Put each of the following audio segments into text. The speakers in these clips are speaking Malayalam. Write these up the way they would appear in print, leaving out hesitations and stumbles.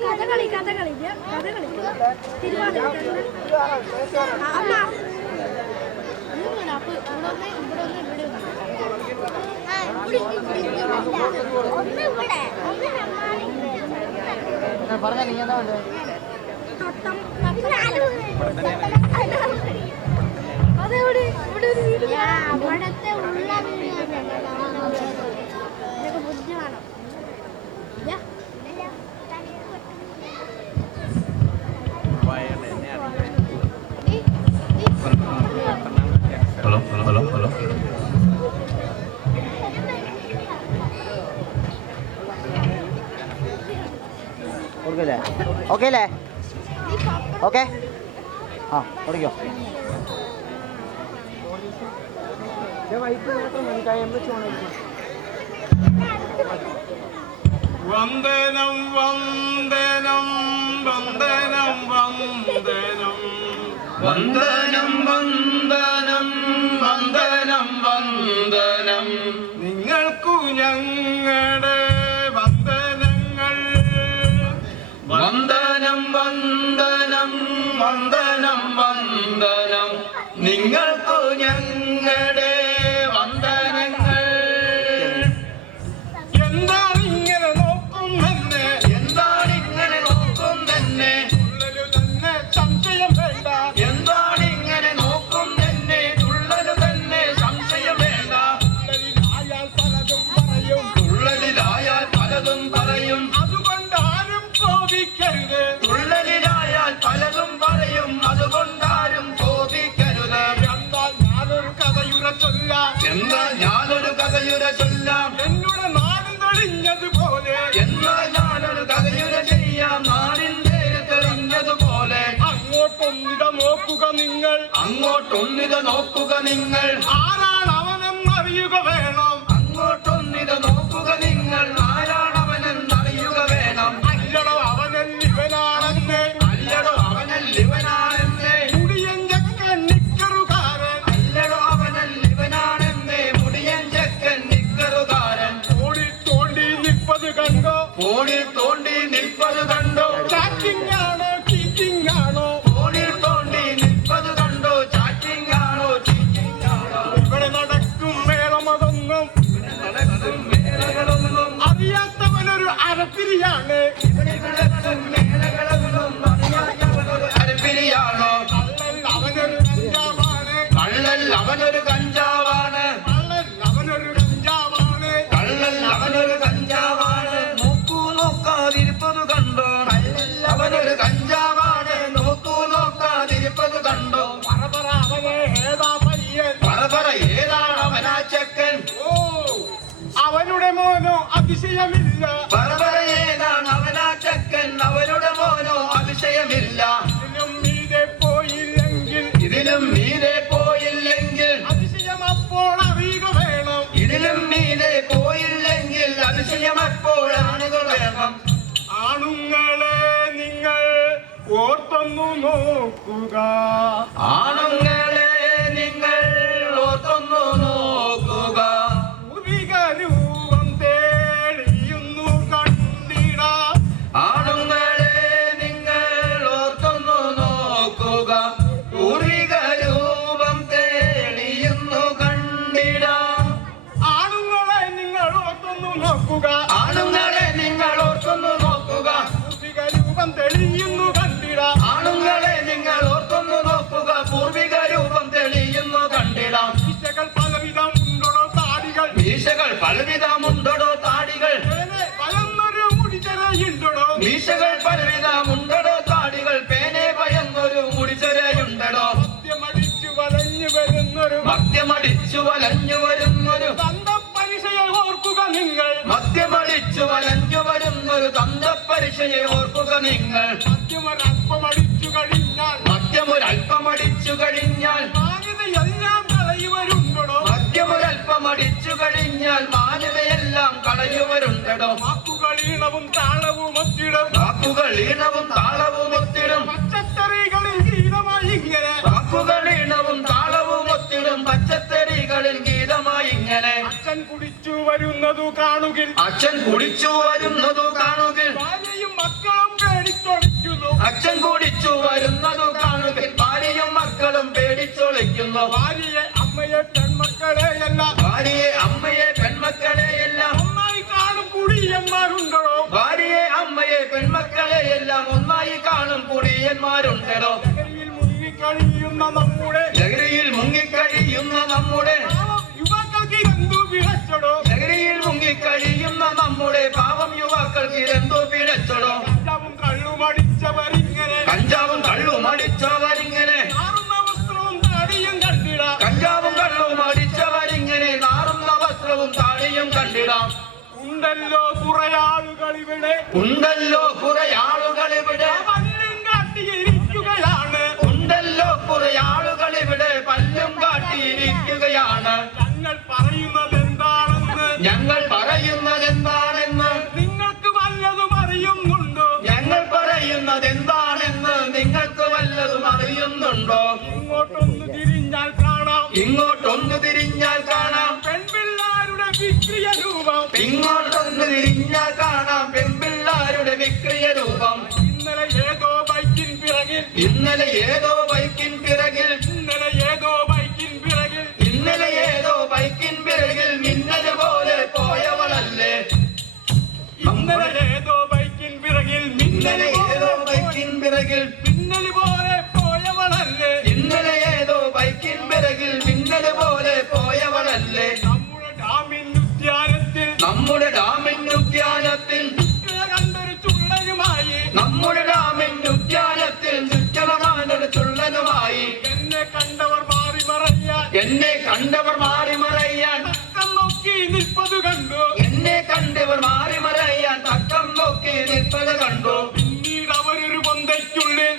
കഥകളി തിരുവാതിര പറഞ്ഞ നീ എന്താ അതെവിടെ ഇവിടെ ഒരു വീട് അവിടത്തെ ഉള്ള ബുദ്ധി വേണം. ഹലോ ഓക്കെ അല്ലേ? ഓക്കെ ആ തുടങ്ങിയോ? വന്ദനം വന്ദനം വന്ദനം വന്ദനം വന്ദനം വന്ദനം വന്ദനം വന്ദനം നിങ്ങൾക്കു ഞങ്ങളുടെ വന്ദനങ്ങൾ. വന്ദനം വന്ദനം വന്ദനം വന്ദനം നിങ്ങൾക്കു ഞങ്ങളുടെ വന്ദനങ്ങൾ. എന്താണിങ്ങനെ നോക്കുന്നെന്നെ എന്താണിങ്ങനെ നോക്കുന്നെന്നെ തുള്ളലു തന്നെ സംശയം വേണ്ട. എന്താണിങ്ങനെ നോക്കുന്നെന്നെ തുള്ളലു തന്നെ സംശയം വേണ്ട. തുള്ളലിലായാൽ പലതും പറയും തുള്ളലിലായാൽ പലതും പറയും അതുകൊണ്ടാരും കോപിക്കരുത്. തുള്ളലിലായാൽ പലതും പറയും അതുകൊണ്ടാരും കോപിക്കരുത്. എന്നാൽ ഞാനൊരു കഥയുര ചൊല്ലാം എന്നാൽ ഞാനൊരു കഥയുര ചൊല്ലാം എന്നോട് നാട് തെളിഞ്ഞതുപോലെ. എന്നാൽ ഞാനൊരു കഥയുര ചെയ്യാം നാടിന്റെ തെളിഞ്ഞതുപോലെ. അങ്ങോട്ടൊന്നിത നോക്കുക നിങ്ങൾ അങ്ങോട്ടൊന്നിത നോക്കുക നിങ്ങൾ ആരാണ് അവനെന്നറിയുക വേണം. അങ്ങോട്ടൊന്നിത നോക്കുക നിങ്ങൾ ആരാണ് അവനെന്നറിയുക വേണം. അല്ലടോ അവനെല്ലിവനാണെന്ന് അല്ലടോ അവനെല്ലിവനാണെന്ന് മുടിയൻ ചക്കൻ നിക്കറുകാരൻ. അല്ലടോ അവനെല്ലിവനാണെന്ന് മുടിയൻ ചക്കൻ നിക്കറുകാരൻ. ഓടി തോണ്ടി നിൽപ്പത് കണ്ടോ ഓടി തോണ്ടി നിൽപ്പത് കണ്ടോ. ചാറ്റിംഗ് ആണോ ചീറ്റിംഗ് ആണോ ഓടി തോണ്ടി നിൽപ്പത് കണ്ടോ. ചാറ്റിംഗ് ആണോ ചീറ്റിംഗ് ആണോ. ഇവിടെ നടക്കും മേളമതൊന്നും നടക്കും മേളകളൊന്നും അറിയാത്തവനൊരു അരപ്പിരിയാണ്. ഇവിടെ നടക്കും മേളകളൊന്നും അറിയാത്തവനൊരു അരപ്പിരിയാണോ. കള്ളൻ അവനൊരു കഞ്ചാവാണ് കള്ളൻ അവനൊരു കഞ്ചാവാണ് കള്ളൻ അവനൊരു കഞ്ചാവാണ് കള്ളൻ അവനൊരു കഞ്ചാവാണ്. നോക്കൂ നോക്കാതിരിപ്പത് കണ്ടോ അവനൊരു കഞ്ചാവാണ്. നോക്കൂ നോക്കാതിരിപ്പത് കണ്ടോ. പറപറ അവനെ ഏതാ പയ്യൻ പറപറ ഏതാണ് അവനാ ചെക്കൻ. ഓ അവനുടെ മോനോ അതിശയമില്ല. പറപറ ഏതാണ് അവനാ ചെക്കൻ അവരുടെ മോനോ അതിശയമില്ല. ഇതിലും മീതെ പോയില്ലെങ്കിൽ ഇതിലും മീതെ പോയില്ലെങ്കിൽ അതിശയം അപ്പോൾ അറിയുക വേണം. ഇതിലും മീതെ പോയില്ലെങ്കിൽ അതിശയം അപ്പോൾ അറിയുക വേണം. ആണുങ്ങളെ നിങ്ങൾ ഓർത്തൊന്നു നോക്കുക ആണുങ്ങളെ നിങ്ങൾ ഓർത്തൊന്നു നോക്കുക. രൂപം തേടിയുന്നു കണ്ടിടാ. ആണുങ്ങളെ നിങ്ങൾ ഓർത്തൊന്നു നോക്കുക പൂർവിക രൂപം തേടിയുന്നു കണ്ടിടാ. ആണുങ്ങളെ നിങ്ങൾ ഓർത്തൊന്നു നോക്കുക ആണുങ്ങളെ നിങ്ങൾ ഓർത്തൊന്നു നോക്കുക പൂർവിക രൂപം തെളിയുന്നു കണ്ടിടാ. ആണുങ്ങളെ നിങ്ങൾ ഓർത്തൊന്നു നോക്കുക പൂർവിക രൂപം തെളിയുന്നു കണ്ടിടാ. മീശകൾ പലവിധമുണ്ടോ താടികൾ മീശകൾ പലവിധമുണ്ടോ താടികൾ പലന്നൊരു മുടിച്ചെരയുണ്ടോ. മീശകൾ പലവിധമുണ്ടോ താടികൾ പേനെ ഭയന്നൊരു മുടിച്ചെരയുണ്ടോ. മദ്യമടിച്ചു വലഞ്ഞു വരുന്നൊരു മദ്യമടിച്ചു വലഞ്ഞു വരുന്നൊരു തന്തപ്പരിശയെ ഓർക്കുക നിങ്ങൾ. മദ്യമടിച്ചു വലഞ്ഞു വരുന്ന എന്നൊരു തന്ത്രപരീക്ഷയെ ഓർക്കുക നിങ്ങൾ. മദ്യമൊരൽപ്പമടിച്ചു കഴിഞ്ഞാൽ മാന്യതയെല്ലാം കളയുവരുണ്ടോ? മദ്യമൊരൽപ്പമടിച്ചു കഴിഞ്ഞാൽ മാന്യതയെല്ലാം കളയുവരുണ്ടോ? വാക്കുകളീണവും താളവും ഒത്തിടും പച്ചത്തറികളിൽ ഗീതമായി ഇങ്ങനെ. വാക്കുകളീണവും താളവും ഒത്തിടും പച്ചത്തറികളിൽ ഗീതമായി ഇങ്ങനെ. അച്ഛൻ കുടിച്ചു വരുന്നതു കാണുകിൽ ഭാര്യയും മക്കളും പേടിച്ചൊളിക്കുന്നു. അച്ഛൻ കുടിച്ചു വരുന്നതു കാണുകിൽ ഭാര്യയും മക്കളും പേടിച്ചൊളിക്കുന്നു. ഭാര്യയെ അമ്മയെ പെൺമക്കളെയെല്ലാം ഒന്നായി കാണും കുടിയന്മാരുണ്ടോ? ഭാര്യയെ അമ്മയെ പെൺമക്കളെയെല്ലാം ഒന്നായി കാണും കുടിയന്മാരുണ്ടോ? ലഹരിയിൽ മുങ്ങിക്കഴിയുന്ന നമ്മുടെ യുവാക്കൾക്ക് ഇതെന്തു പിഴച്ചടോ? ലഹരിയിൽ മുങ്ങിക്കഴിയുന്ന നമ്മുടെ പാവം യുവാക്കൾക്ക് ഇതെന്തു പിഴച്ചടോ? കഞ്ചാവും കള്ളുമടിച്ചവരിങ്ങനെ നാറുന്ന വസ്ത്രവും താടിയും കണ്ടിടാം. ഉണ്ടല്ലോ കുറെ ആളുകൾ ഇവിടെ പല്ലും കാട്ടിയിരിക്കുകയാണ്. ഞങ്ങൾ പറയുന്നത് എന്താണെന്ന് നിങ്ങൾക്ക് വല്ലതും അറിയുന്നുണ്ടോ? ഇങ്ങോട്ടൊന്ന് തിരിഞ്ഞാൽ കാണാം പെൺപിള്ളാരുടെ വിക്രിയ രൂപം. ഇന്നലെ ഏതോ ബൈക്കിൻ പിറകിൽ മിന്നൽ പോലെ പോയവളല്ലേ? നമ്മുടെ ഡാമിനുദ്യാനത്തിൽ ചുള്ളനുമായി എന്നെ കണ്ടവർ മാറി മറയാൻ തക്കം നോക്കി നിൽപ്പത് കണ്ടു.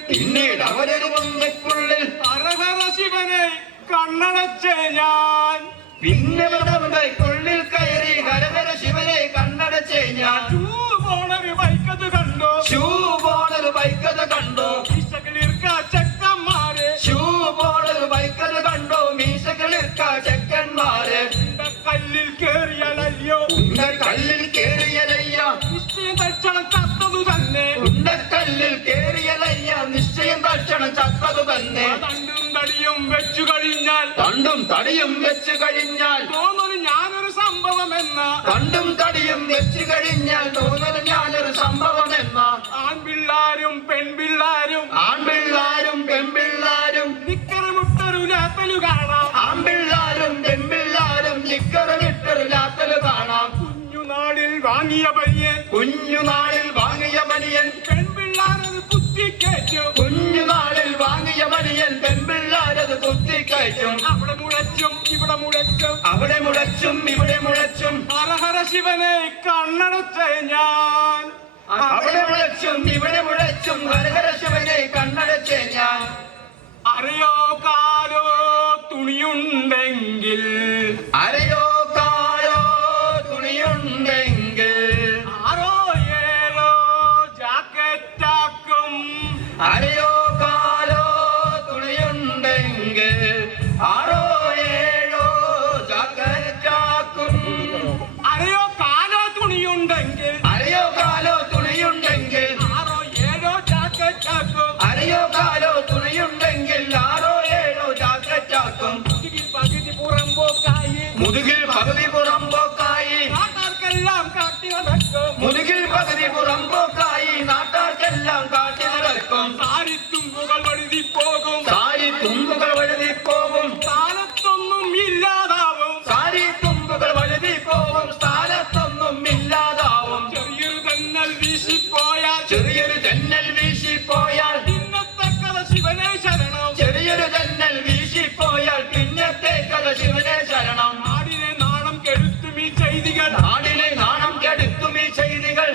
പിന്നീട് അവരൊരു പൊന്തയ്ക്കുള്ളിൽ ഹരഹര ശിവനെ കണ്ണടച്ചേ ഞാൻ. കയറി ഹരഹര ശിവനെ കണ്ണടച്ചേ ഞാൻ. ഷൂ പോണൊരു ബൈക്കത് കണ്ടോ? ചെക്കന്മാരെ കല്ലിൽ കേറിയലയ്യോ നിശ്ചയം തക്ഷണം ചത്തതു തന്നെ. തണ്ടും തടിയും വെച്ചു കഴിഞ്ഞാൽ തോന്നല് ഞാനൊരു സംഭവമെന്ന. ആൺപിള്ളാരും പെൺപിള്ളാരും നിക്കറുമുട്ടൊരു ലാത്തലു കാണാം. കുഞ്ഞുനാളിൽ വാങ്ങിയ ബനിയൻ പെൺപിള്ളാരത് കുത്തിക്കയറ്റും. അവിടെ മുളച്ചും ഹരഹര ശിവനെ കണ്ണടച്ചേ ഞാൻ. അറിയോ കാലോ തുണിയുണ്ടെങ്കിൽ ആറോ ഏഴോ ജാക്കറ്റാക്കും. അറിയോ കാലോ തുണിയുണ്ടെങ്കിൽ ആറോ ഏഴോ ജാക്കറ്റാക്കും. അറിയോ കാലോ തുണിയുണ്ടെങ്കിൽ ആറോ ഏഴോ ജാക്കറ്റാക്കും. മുതുകിൽ പകുതി പുറമ്പോക്കായി നാട്ടാർക്കെല്ലാം കാട്ടി നടക്കും. സാരി തുമ്പുകൾ വഴുതി പോകും സ്ഥാനത്തൊന്നും ഇല്ലാതാവും. ചെറിയൊരു ജന്നൽ വീശിപ്പോയാൽ പിന്നത്തെ കഥ ശിവനെ ശരണം. നാടിനെ നാണം കെടുത്തും ഈ ചെയ്തികൾ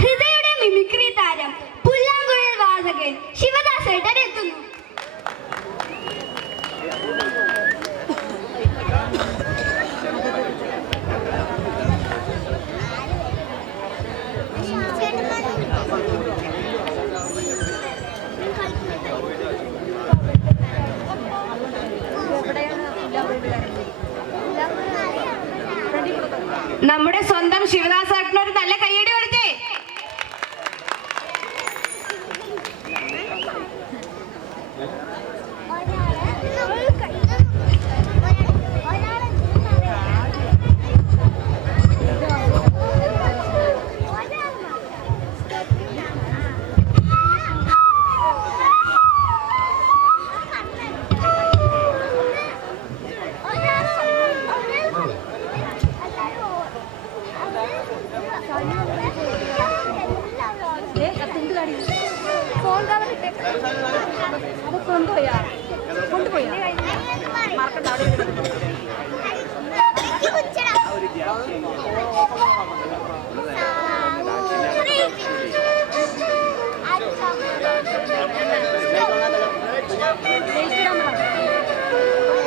ഹൃദയയുടെ മിമിക്രി താരം പുല്ലാങ്കുഴൽ വാദകൻ ശിവദാസേട്ടൻ എത്തുന്നു. നമ്മുടെ സ്വന്തം ശിവദാസേട്ടന് ഒരു നല്ല കയ്യടി കൊടുത്തേ. ഫോൺ കവർ അത് കൊണ്ടുപോയാ മറക്കണ്ട അവിടെ